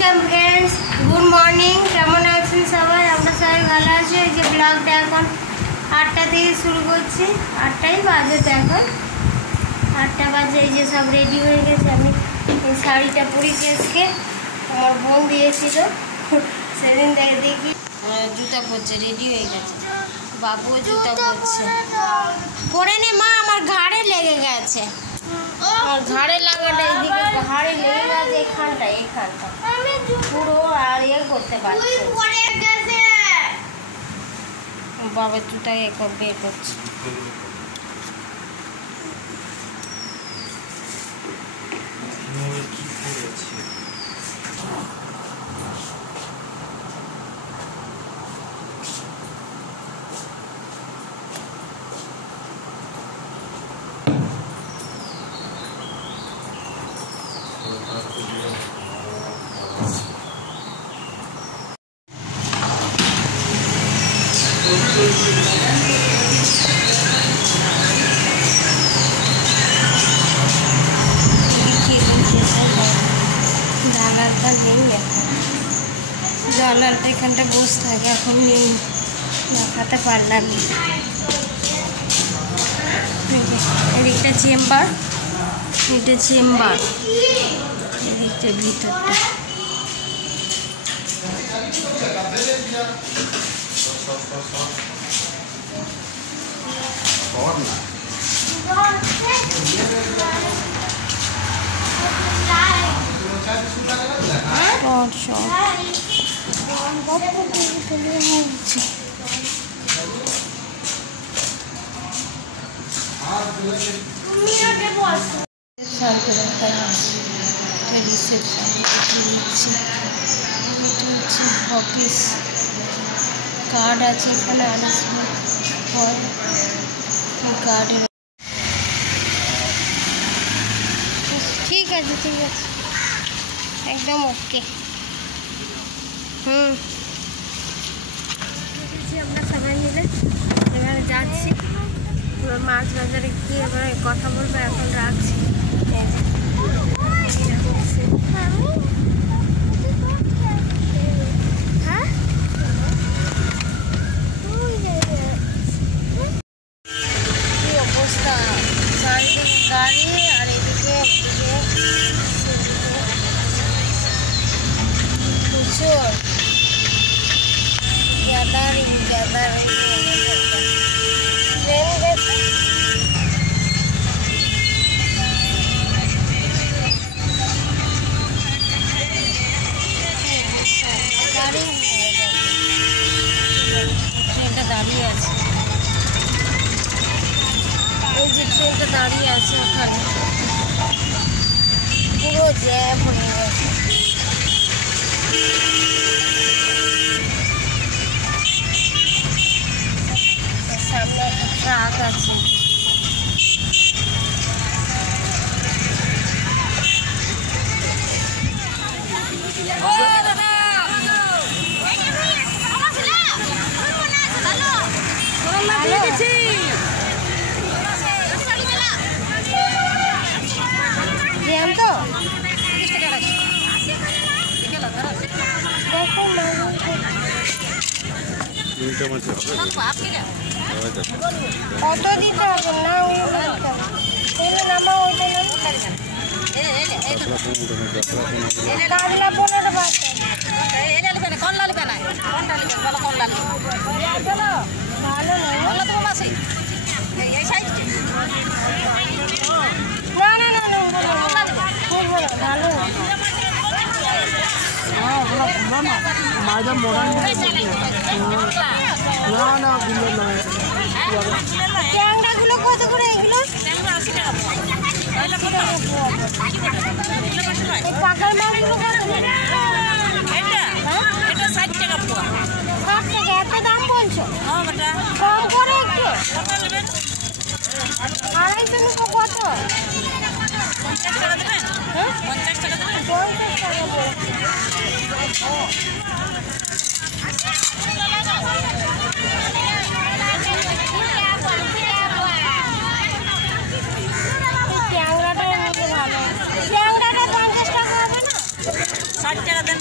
Welcome friends, good morning. কেমন আছেন সবাই? আমরা সবাই ভালো আছি। এই যে ব্লগটা এখন 8টা থেকে শুরু করছি। 8টাই বাজে তো, এখন 8টা বাজে। এই যে সব রেডি হয়ে গেছে। আমি এই শাড়িটা পরেছি আজকে, আমার বোন দিয়েছিল। সেদিন দেখি জুতা পরছে, রেডি হয়ে গেছে। বাবুও জুতা পরছে। পরে নে মা, আমার ঘাড়ে লেগে গেছে। আমার ঘাড়ে লাগাটা এদিকে ঘাড়ে লেগে গেছে, এখানটা পুরো আর করতে পারছি। বাবার জুতা বের করছে। জানালাটা এখানটা বসে থাকে, এখন নেই, দেখাতে পারলাম। এদিকটা চেম্বার, এটা চেম্বার, এদিকটা ভিতরটা। অফিস কার্ড আছে এখানে, কার্ডের। ঠিক আছে, ঠিক আছে, একদম ওকে। আমরা সবাই মিলে এবারে যাচ্ছি মাছ বাজারে গিয়ে এবারে কথা বলবো। এখন রাখছি। কি অবস্থা, চারিদিকে গাড়ি, আর এদিকে প্রচুর গ্যাদারিং ট্রেন গেছে। ট্রেনটা দাঁড়িয়ে আছে, ওই যে ট্রেনটা দাঁড়িয়ে আছে ওখানে, পুরো জ্যাম হয়ে গেছে। সামনে একটা ট্রাক আছে। কত দিতে হবে না? ট্যাংরাগুলো কত করে? এগুলো পাকার মাছগুলো কত? 60 টাকা পোয়া। 60 টাকা? এত দাম বলছো? কম করে একটু। 250 কত? 50 টাকা দেবেন? 50 টাকা দেবেন? 50 টাকা ট্যাংরাটা ভালো। ট্যাংরাটা 50 টাকা হবে না? 60 টাকা দেন।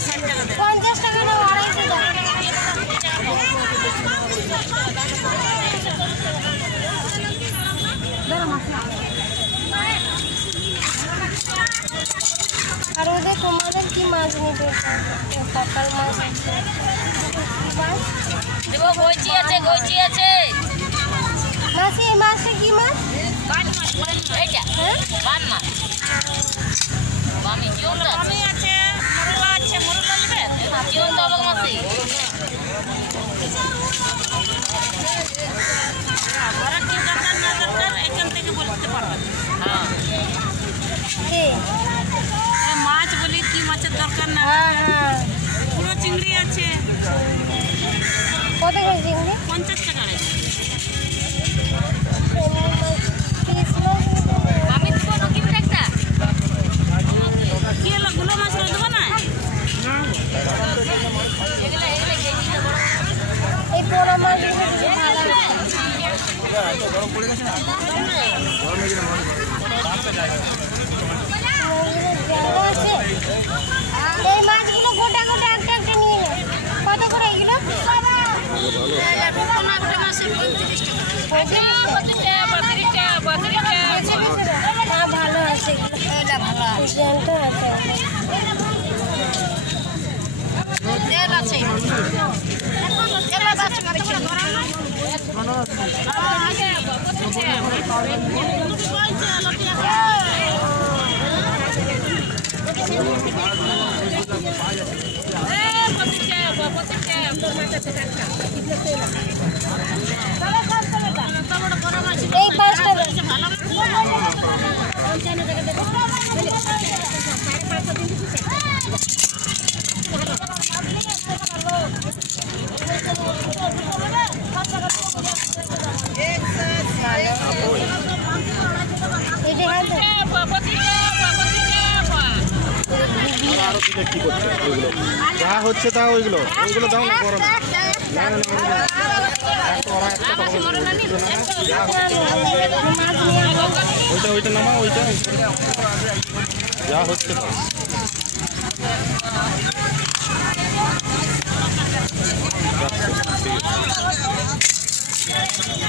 তোমাদের কি মাছ নিতে সকাল মাছ আছে দেবো গইচি আছে মাসি এই মাছটা কি মাছ বান মাছ এইটা হ্যাঁ বান মাছ বামি জিওন আছে মুরলা নেবে জিওন তো অবক মাছি আমরা কি দরকার না দরকার এখান থেকে বলতে পারবে হ্যাঁ কে মাছ বলি কি মাছের দরকার না হ্যাঁ পুরো চিংড়ি আছে কত করে চিংড়ি 50 টাকা আমি তো নকি একটা কি হলো গুলো মাছ দেবো না এই পোড়া মাছ গরম পড়ে গেছে না গরমে গিয়ে মনে আছে এই মাছগুলো গোটা গোটা একটা একটা নিয়ে নে কত করে এগুলো ভালো আছে জ্যান্ত আছে এই পাঁচটা যা হচ্ছে তা ওইগুলো দাও না গরম ওইটা নামা ওইটা যা হচ্ছে তাই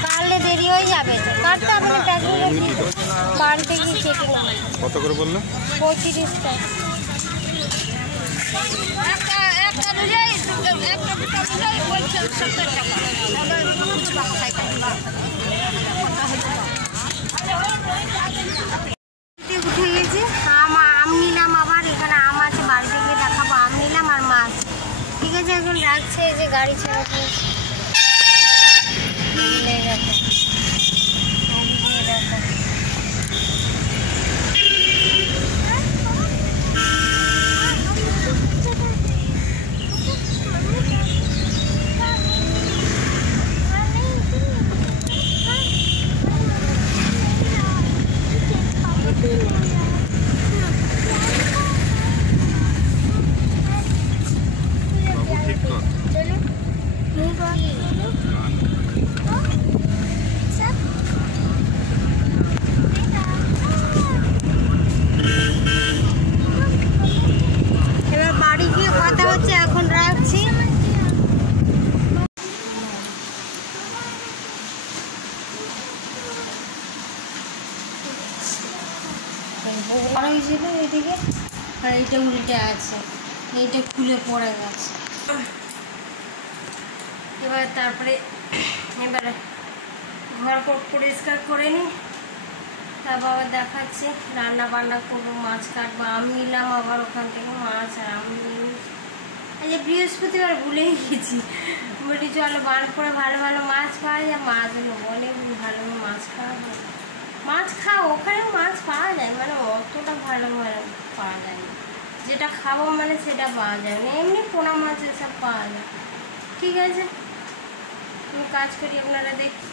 কাটলে দেরি হয়ে যাবে কাটতে হবে না বাড়িতে গিয়ে কেটে না কত করে বললো 35 টাকা উঠে গেছে আম নিলাম আবার এখানে আম আছে বাড়িতে গিয়ে দেখাবো আম নিলাম আর মাছ ঠিক আছে এখন রাখছে যে গাড়ি ছেড়ে এবার বাড়ি গিয়ে কথা হচ্ছে এখন রাখছি বড় হয়েছিল এদিকে আর এইটা উল্টে আছে এইটা খুলে পড়ে গেছে এবার তারপরে এবারে ঘর পরিষ্কার করে নিই তারপর আবার দেখাচ্ছি রান্না বান্না করবো মাছ কাটবো আম নিলাম আবার ওখান থেকে মাছ আর আম নিয়ে আজ বৃহস্পতিবার ভুলেই গেছি বলি চলো বার করে ভালো ভালো মাছ পাওয়া যায় মাছগুলো বলে ভালো মাছ খাওয়া যায় মাছ খাও ওখানেও মাছ পাওয়া যায় মানে অতটা ভালো ভালো পাওয়া যায় না যেটা খাবো মানে সেটা পাওয়া যায় না এমনি পোনা মাছ এসব পাওয়া যায় ঠিক আছে আমি কাজ করি আপনারা দেখি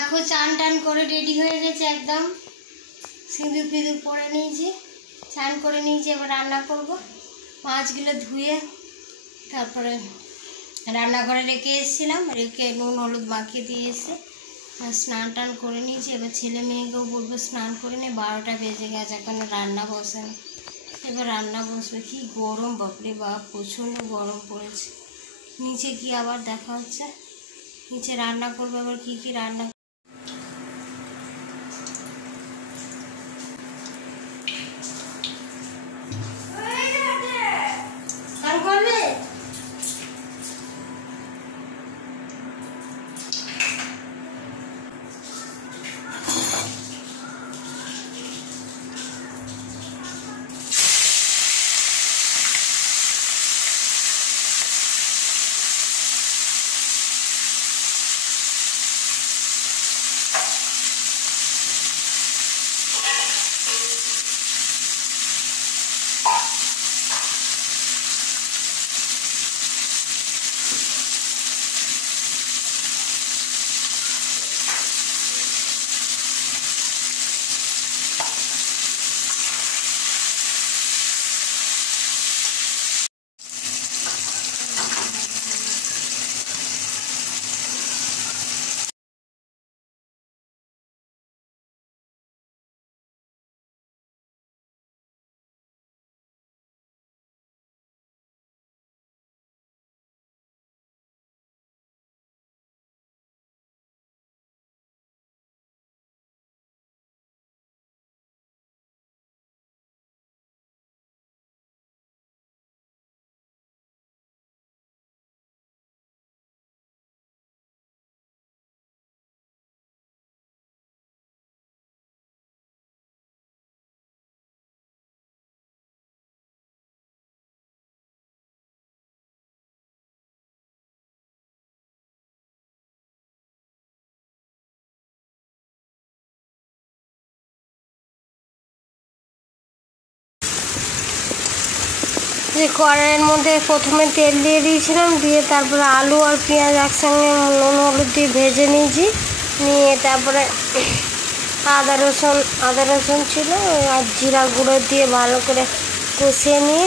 দেখো চান টান করে রেডি হয়ে গেছে একদম, সিঁদুর ফিঁদুর পরে নিয়েছি, চান করে নিয়েছি। এবার রান্না করব। মাছগুলো ধুয়ে তারপরে রান্নাঘরে রেখে এসেছিলাম, রেখে নুন হলুদ মাখিয়ে দিয়ে এসে স্নান টান করে নিয়েছি। এবার ছেলে মেয়েকেও বলবো স্নান করে নিয়ে, 12টা বেজে গেছে, এখন রান্না বসানো। এবার রান্না বসবে। কি গরম বাপরে বাপ, প্রচণ্ড গরম পড়েছে। নিচে কি আবার দেখা হচ্ছে, নিচে রান্না করবে। আবার কি কি রান্না করবে। যে কড়াইয়ের মধ্যে প্রথমে তেল দিয়ে দিয়েছিলাম, দিয়ে তারপরে আলু আর পেঁয়াজ একসঙ্গে নুন হলুদ দিয়ে ভেজে নিয়েছি। নিয়ে তারপরে আদা রসুন ছিল আর জিরা গুঁড়ো দিয়ে ভালো করে কষিয়ে নিয়ে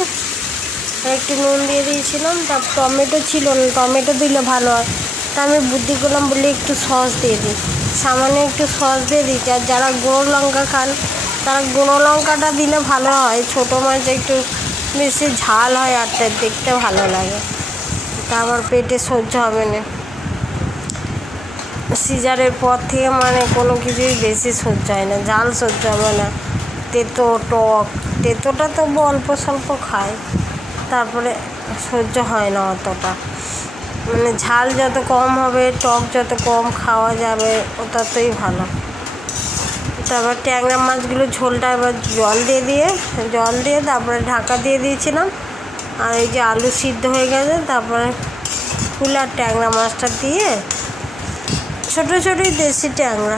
একটু নুন দিয়ে দিয়েছিলাম। তারপর টমেটো ছিল না, টমেটো দিলে ভালো হয়, তা আমি বুদ্ধি করলাম বলে একটু সস দিয়ে দিই, সামান্য একটু সস দিয়ে দিচ্ছি। আর যারা গুঁড়ো লঙ্কা খান তারা গুঁড়ো লঙ্কাটা দিলে ভালো হয়। ছোটো মাছ একটু বেশি ঝাল হয় আর দেখতে ভালো লাগে, তা আমার পেটে সহ্য হবে না। সিজারের পর থেকে মানে কোনো কিছুই বেশি সহ্য হয় না, ঝাল সহ্য হবে না। তেতো টক, তেতোটা তবু অল্প স্বল্প খায়, তারপরে সহ্য হয় না অতটা। মানে ঝাল যত কম হবে, টক যত কম খাওয়া যাবে ততই ভালো। তারপর ট্যাংরা মাছগুলো ঝোলটা এবার জল দিয়ে তারপরে ঢাকা দিয়ে দিয়েছিলাম। আর এই যে আলু সিদ্ধ হয়ে গেছে, তারপরে ফুল আর ট্যাংরা মাছটা দিয়ে, ছোটো ছোটোই দেশি ট্যাংরা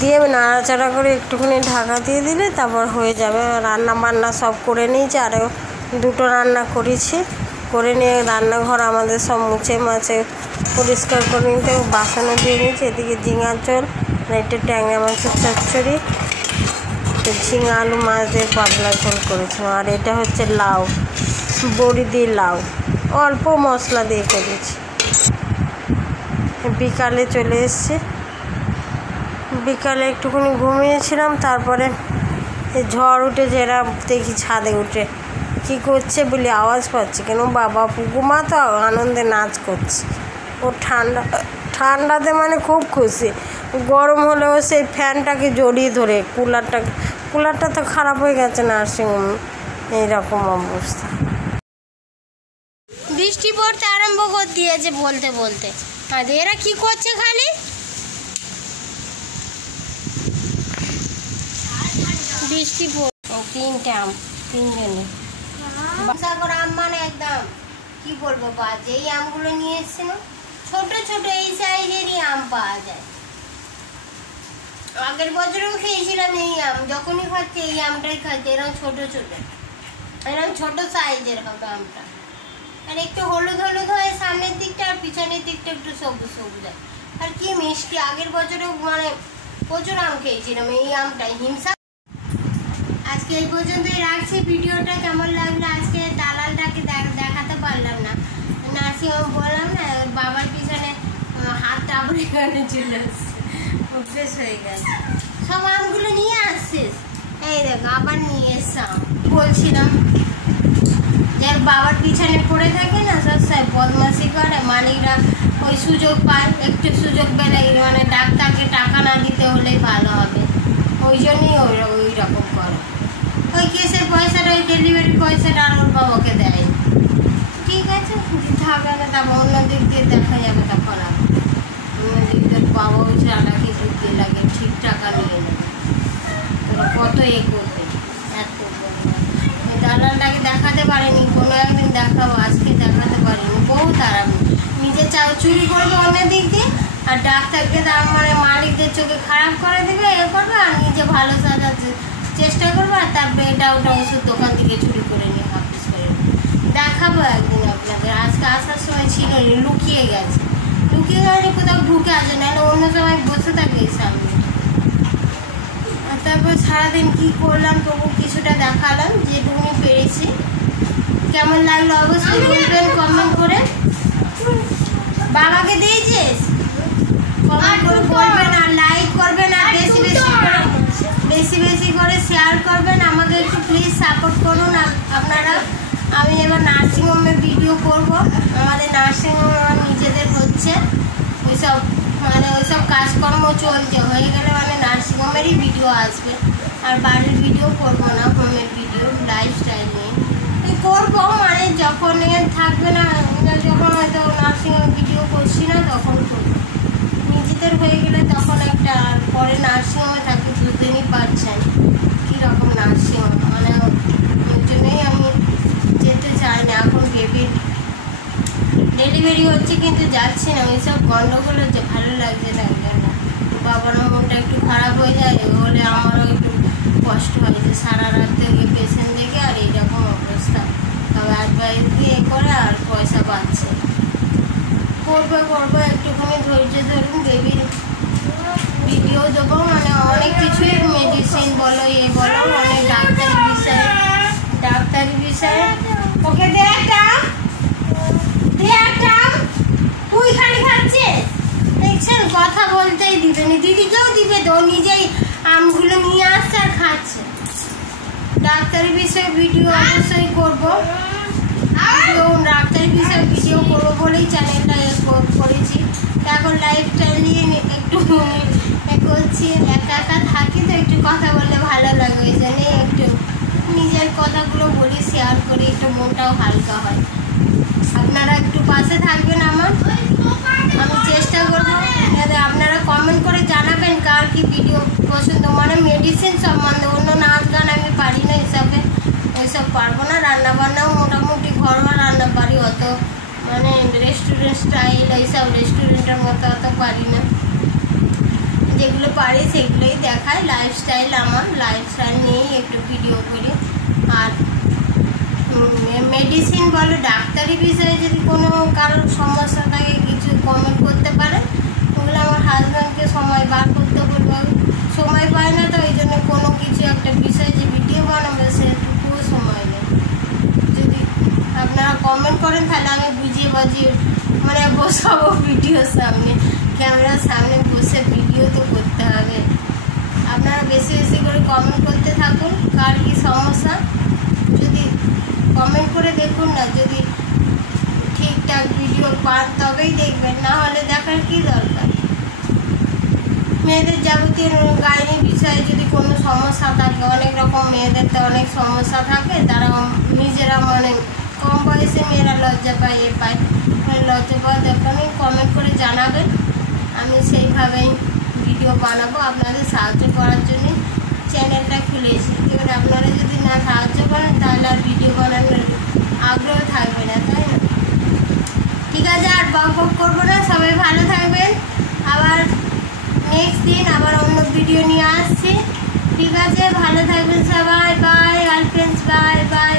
দিয়ে নাড়াচাড়া করে একটুখানি ঢাকা দিয়ে দিলে তারপর হয়ে যাবে। রান্না বান্না সব করে নিয়েছি, আরও 2টো রান্না করেছি। করে নিয়ে রান্নাঘর আমাদের সব মুছে মাছে পরিষ্কার করে নিতে বাসনও দিয়ে নিয়েছি। এদিকে ঝিঙা ঝোল, এটা ট্যাংরা মাছের চচ্চড়ি, ঝিঙা আলু মাছ দিয়ে পাতলা ঝোল করেছিলাম। আর এটা হচ্ছে লাউ, বড়ি দিয়ে লাউ, অল্প মশলা দিয়ে করেছি। বিকালে চলে এসেছি, বিকালে একটুখানি ঘুমিয়েছিলাম। তারপরে এই ঝড় উঠেছে, এরা দেখি ছাদে উঠে কী করছে বলে আওয়াজ পাচ্ছি, কেন বাবা পুকুমা তো আনন্দে নাচ করছে। ও ঠান্ডাতে মানে খুব খুশি, গরম হলেও সেই ফ্যানটাকে জড়িয়ে ধরে, কুলারটা তো খারাপ হয়ে গেছে নার্সিংহোমে, এইরকম অবস্থা। বৃষ্টি পড়তে আরম্ভ করে দিয়েছে বলতে বলতে। আর এরা কি করছে খালি, বৃষ্টি তিনজনে বাসাগর আম, মানে একদম কি বলবো বাজে। এই আমগুলো নিয়ে এসছে না, ছোট ছোট এই সাইজেরই আম পাওয়া যায়। আগের বছরও খেয়েছিলাম এই আম, যখনই খাচ্ছি এই আমটাই খাচ্ছি। এরকম ছোট ছোট, এরকম ছোট সাইজের হবে আমটা। আর একটু হলুদ হলুদ হয় সামনের দিকটা, আর পিছনের দিকটা একটু সবুজ সবুজ হয়। আর কি মিষ্টি, আগের বছরেও মানে প্রচুর আম খেয়েছিলাম, এই আমটাই হিংসা। আজকে এই পর্যন্তই রাখছি। ভিডিওটা কেমন লাগলো, আজকে দালালটাকে দেখাতে পারলাম না, নার্সিংহোম বললাম না, বাবার পিছনে হাতটা আবার এখানে চলে আসছে, অভ্যেস হয়ে গেছে। সব আমগুলো নিয়ে আসছিস, এই দেখ আবার নিয়ে এসছাম। বলছিলাম যার বাবার পিছনে পড়ে থাকে না, সবসময় বদমাশি করে, মালিকরা ওই সুযোগ পায়, একটু সুযোগ পেলে মানে ডাক্তারকে টাকা না দিতে হলেই ভালো হবে, ওই জন্যই ওই রকম করে। ওই কেসের পয়সাটা, ওই ডেলিভারি পয়সাটা আর ওর বাবাকে দেয়। ঠিক আছে, দিতে হবে না, তারপর অন্য দিক দিয়ে দেখা যাবে, তখন আর অন্য দিক দিয়ে বাবা ওই চালাকে বুদ্ধি লাগে, ঠিক টাকা নিয়ে নেবে, কত করবে, এত দালালটাকে দেখাতে পারিনি, কোনো একদিন দেখাবো, আজকে দেখাতে পারিনি, বহুত আরাম। নিজে চুরি করবে অন্য দিক দিয়ে, আর ডাক্তারকে তার মানে মালিকদের চোখে খারাপ করে দেবে, এ করবে, আর নিজে ভালো সাজাতে চেষ্টা করবো, আর তার এটা ওটা ওষুধ দোকান থেকে চুরি করে নিয়ে হাফিস করে দেখাবো একদিন আপনাদের। আজকে আসার সময় ছিল, লুকিয়ে গেছে, কোথাও ঢুকে আসে, নাহলে অন্য সময় বসে থাকে সামনে। তারপর সারাদিন কি করলাম তবু কিছুটা দেখালাম, যেটুকুনি পেরেছি। কেমন লাগলো অবশ্যই বলবেন কমেন্ট করে। বাবাকে দিয়েছিস কমেন্ট করে বলবেন, আর লাইক করবেন, আর বেশি বেশি করে শেয়ার করবেন। আমাকে একটু প্লিজ সাপোর্ট করুন আপনারা। আমি এবার নার্সিংহোমে ভিডিও করব, আমাদের নার্সিংহোম নিজেদের হচ্ছে, ওইসব কাজকর্ম চলছে, হয়ে গেলে মানে নার্সিংহোমেরই ভিডিও আসবে, আর বাড়ির ভিডিও করবো না, হোমের ভিডিও লাইফস্টাইল নিয়ে করবো, মানে যখন থাকবে না, যখন হয়তো নার্সিংহোম ভিডিও করছি না তখন করবো, নিজেদের হয়ে গেলে তখন একটা, আর পরে নার্সিংহোমে থাকতে বুঝতেই পারছেন কীরকম নার্সিংহোম, মানে ওই জন্যই আমি যেতে চাই না। এখন বেবির ডেলিভারি হচ্ছে কিন্তু যাচ্ছি না, ওইসব গন্ডগোল হচ্ছে, ভালো লাগছে না, বাবারও মনটা একটু খারাপ হয়ে যায়, হলে আমারও একটু কষ্ট হয় যে সারা রাত থেকে পেশেন্ট দেখে আর এইরকম অবস্থা, তবে অ্যাডভাইস দিয়ে করে আর পয়সা পাচ্ছে, করবো একটুখানি ধৈর্য ধরুন। বেবির ভিডিও দেবো, মানে অনেক কিছুই, মেডিসিন বলো, বলো, অনেক ডাক্তারি বিষয়ে। ওকে দে একটা, তুই খালি খাচ্ছিস, দেখছেন কথা বলতেই দিবে না, দিদিকেও দিবে তো, নিজেই আমগুলো নিয়ে আসছে আর খাচ্ছে। ডাক্তারি বিষয়ে ভিডিও অবশ্যই করবো, ডাক্তারি বিষয়ে ভিডিও করবো বলেই চ্যানেলটা করেছি। এখন লাইফস্টাইল নিয়ে একটু করছি, একা একা থাকি তো একটু কথা বললে ভালো লাগে, ওই জন্যই একটু নিজের কথাগুলো বলি, শেয়ার করি, একটু মনটাও হালকা হয়। আপনারা একটু পাশে থাকবেন আমার, আমি চেষ্টা করবো। আপনারা কমেন্ট করে জানাবেন কার কি ভিডিও পছন্দ, মানে মেডিসিন সম্বন্ধে, অন্য নাচ গান আমি পারি না, ওইসব পারবো না। রান্নাবান্নাও মোটামুটি ঘরোয়া রান্না পারি, অত মানে রেস্টুরেন্ট স্টাইল এইসব রেস্টুরেন্টের মতো অত পারি না, যেগুলো পারি সেগুলোই দেখাই। লাইফস্টাইল, আমার লাইফস্টাইল নিয়েই একটু ভিডিও করি। আর মেডিসিন বলো, ডাক্তারি বিষয়ে যদি কোনো কারোর সমস্যা থাকে কিছু কমেন্ট করতে পারে, ওগুলো আমার হাজব্যান্ডকে সময় বার করতে বলবো, সময় পায় না, তো ওই জন্য কোনো কিছু একটা বিষয়ে যে ভিডিও বানাবে সেটুকুও সময় নেই। যদি আপনারা কমেন্ট করেন তাহলে আমি বুঝিয়ে বাজিয়ে মানে বসাবো ভিডিওর সামনে, ক্যামেরার সামনে বসে ভিডিও তো করতে হবে। আপনারা বেশি বেশি করে কমেন্ট করতে থাকুন, কার কী সমস্যা যদি কমেন্ট করে দেখুন না, যদি ঠিকঠাক ভিডিও পান তবেই দেখবেন, না হলে দেখার কী দরকার। মেয়েদের যাবতীয় গাইনি বিষয়ে যদি কোনো সমস্যা থাকে, অনেক রকম মেয়েদের তো অনেক সমস্যা থাকে, তারা নিজেরা মানে কম বয়সে মেয়েরা লজ্জা পায়, লজ্জা পাওয়ার দরকার নেই, কমেন্ট করে জানাবেন, আমি সেইভাবেই ভিডিও বানাবো। আপনাদের সাহায্য করার জন্যই চ্যানেলটা খুলেছি, এবার আপনারা যদি না সাহায্য করেন তাহলে আর ভিডিও বানানোর আগ্রহ থাকবে না, তাই না? ঠিক আছে, আর বক করবো না, সবাই ভালো থাকবেন। আবার নেক্সট দিন আবার অন্য ভিডিও নিয়ে আসছি, ঠিক আছে? ভালো থাকবেন সবাই, bye, all friends, bye by.